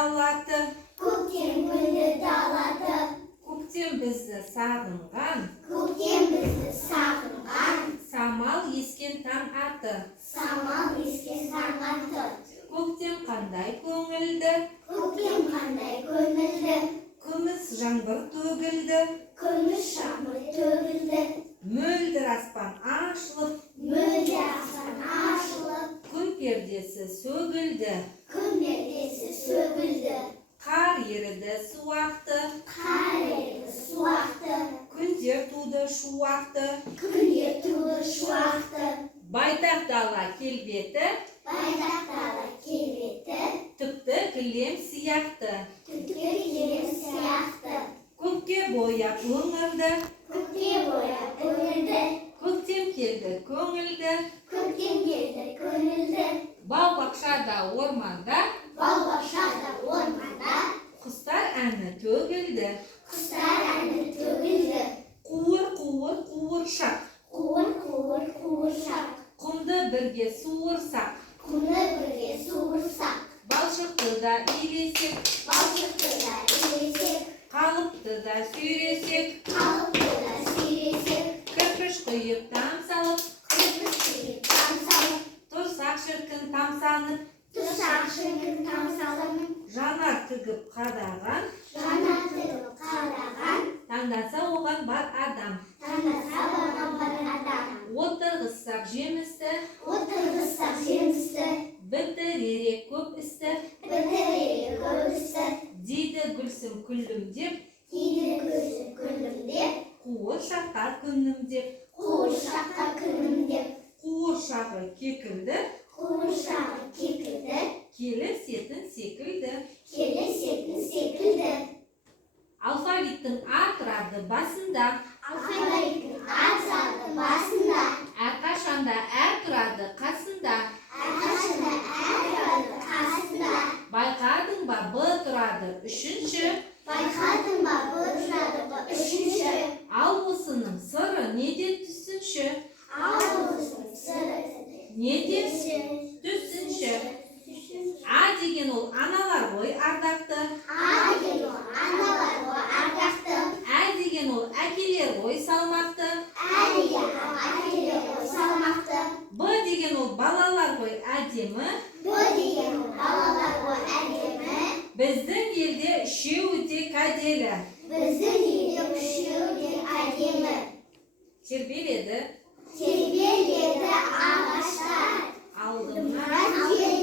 даулаты. Көктем гүлді даулаты. Көктем бізді сағынған. Көктем бізді сағынған. Самал ескен таң аты. Самал ескен таң аты. Көктем қандай көңілді. Көктем қандай көңілді. Күміс жаңбыр төгілді. Күміс жаңбыр төгілді. Мөлдір аспан ашылып. Мөлдір аспан ашылып. Күн пердесі сөгілді. Күн пердесі сөгілді. Қар еріді, су ақты. Қар еріді, су ақты. Күндер туды, шу ақты. Күндер туды, шу ақты. Байтақ дала келбеті. Байтақ дала келбеті. Түкті кілем сияқты. Түкті кілем сияқты. Көкке бояп өңірді. Көкке бояп өңірді. Көктем келді, көңілді. Көктем келді, көңілді. Бау-бақшада, орманда. Бау-бақшада, орманда. Құстар әні төгілді. Құстар әні төгілді. Қуыр-қуыр қуыршақ. Қуыр-қуыр қуыршақ. Құмды бірге суырсақ. Құмды бірге суырсақ. Балшықты да илесек. Балшықты да илесек. Қалыпты да сүйресек. Қалыпты да сүйресек. Кірпіш құйып там салып. Кірпіш құйып там салып. Тұрсақ шіркін тамсанып. Тұрсақ шіркін тамсанып. Жанар тігіп қадаған. Жанар тігіп қадаған. Таңдаса оған бар адам. Таңдаса оған бар адам. Отырғызсақ жемісті. Отырғызсақ жемісті. Бітіререк көп істі. Бітіререк көп істі. Дейді гүлсім күлімдеп. Дейді гүлсім күлімдеп. Қуыршаққа күнімдеп. Қуыршаққа күнімдеп. Қуыршағы кекілді. Қуыршағы кекілді. Келі сетін секілді. Келі сетін секілді. Алфавиттің А тұрады басында. Алфавиттің А тұрады басында. Әрқашанда Ә тұрады қасында. Әрқашанда Ә тұрады қасында. Байқадың ба Б тұрады үшінші. Байқадың ба Б тұрады үшінші. Ал осының сыры неде түсінші? Ал осының сыры неде түсінші? А деген ол аналар ғой ардақты. А деген ол аналар ғой ардақты. Ә деген ол әкелер ғой салмақты. Ә деген ол әкелер ғой салмақты. Б деген ол балалар ғой әдемі. Б деген ол балалар ғой әдемі. Біздің елде үшеуі де кәделі. Біздің елде үшеуі де әдемі. Тербеледі. Тербеледі ағаштар. Алдымнан келеді